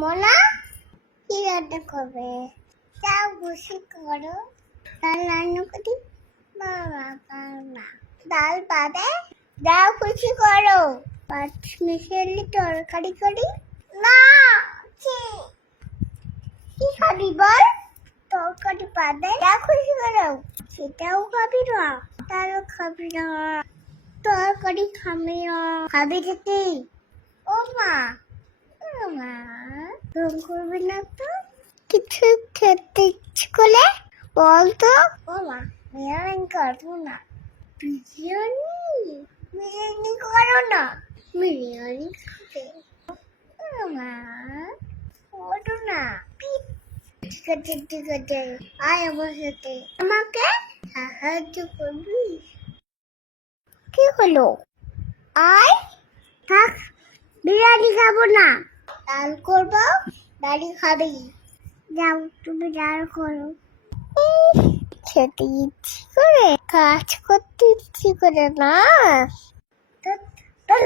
মোনা কি রান্না করবে? যাও বসে করো। ডাল রান্না করি। বাবা বাবা ডাল পাবে? যাও খুশি করো। পাঁচ মিশালি তরকারি করি না। কি খাবি বল? তরকারি পাবে? যা খুশি করো। সেটাও খাবি না? তাহলে খাবি না। তরকারি খাবি না। খাবি কি? ও মা, মা রং করবে না তো? কিছু খেতে ইচ্ছে করলে বল তো। ও মা, বিরিয়ানি করবো না। বিরিয়ানি? বিরিয়ানি করো না। বিরিয়ানি খাবে? ও মা, করো না। ঠিক আছে ঠিক আছে, আয় আমার সাথে। আমাকে সাহায্য করবি? কি হলো? আয়। থাক, বিরিয়ানি খাবো না। ডাল করবো, ডালি খাবি। যাও তুমি ডাল করো। খেতে ইচ্ছে করে, কাজ করতে ইচ্ছে করে না। চল চল